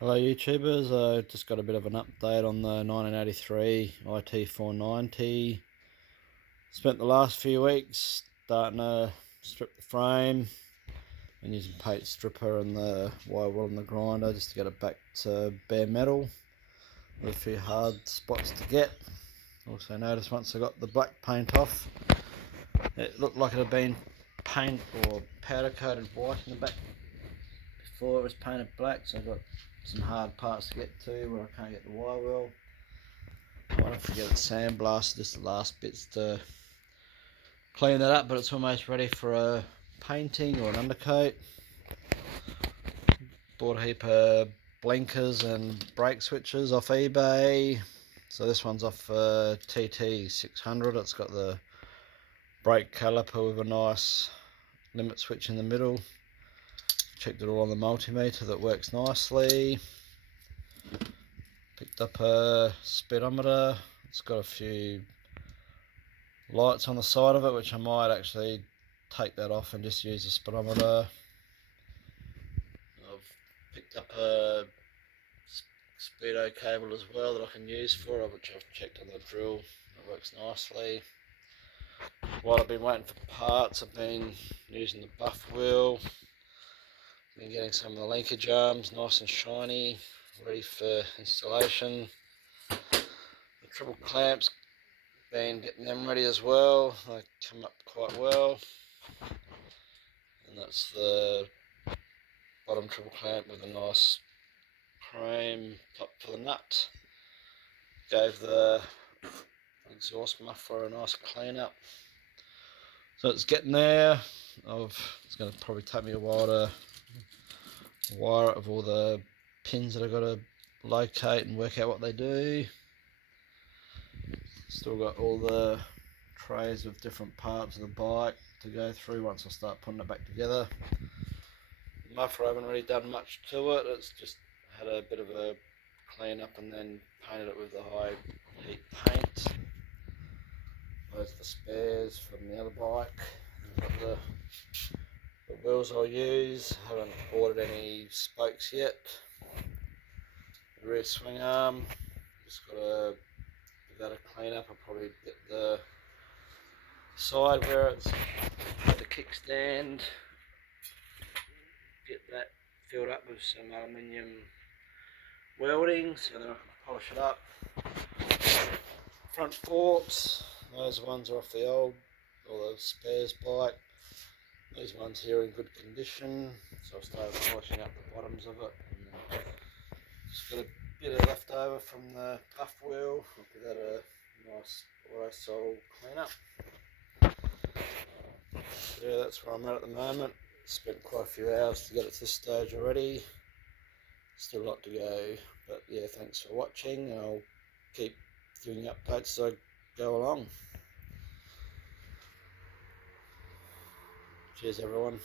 Hello YouTubers, just got a bit of an update on the 1983 IT490. Spent the last few weeks starting to strip the frame and using paint stripper and the wire wool and the grinder just to get it back to bare metal with a few hard spots to get. Also noticed once I got the black paint off, it looked like it had been paint or powder coated white in the back before it was painted black, so I've got some hard parts to get to where I can't get the wire well. I might have to get it sandblasted, just the last bits to clean that up, but it's almost ready for a painting or an undercoat. Bought a heap of blinkers and brake switches off eBay. So this one's off TT600. It's got the brake caliper with a nice limit switch in the middle. Checked it all on the multimeter, that works nicely. Picked up a speedometer. It's got a few lights on the side of it, which I might actually take that off and just use the speedometer. I've picked up a speedo cable as well that I can use for it, which I've checked on the drill. It works nicely. While I've been waiting for parts, I've been using the buff wheel. Been getting some of the linkage arms nice and shiny, ready for installation. The triple clamps, been getting them ready as well. They come up quite well. And that's the bottom triple clamp with a nice chrome top for the nut. Gave the exhaust muffler a nice clean up. So it's getting there. It's going to probably take me a while to wire it with all the pins that I've got to locate and work out what they do. Still got all the trays with different parts of the bike to go through once I start putting it back together. The muffler, I haven't really done much to it. It's just had a bit of a clean up and then painted it with the high heat paint. Those are the spares from the other bike. Got the wheels I'll use. Haven't ordered any spokes yet. The rear swing arm, just got to give that a clean up. I'll probably get the side where it's got the kickstand, get that filled up with some aluminium welding so then I can polish it up. Front forks, those ones are off the old or the spares bike. These ones here are in good condition, so I've started polishing up the bottoms of it. And just got a bit of leftover from the buff wheel. I'll give that a nice auto sol clean up. So yeah, that's where I'm at the moment. Spent quite a few hours to get it to this stage already. Still a lot to go, but yeah, thanks for watching. I'll keep doing updates as I go along. Cheers everyone.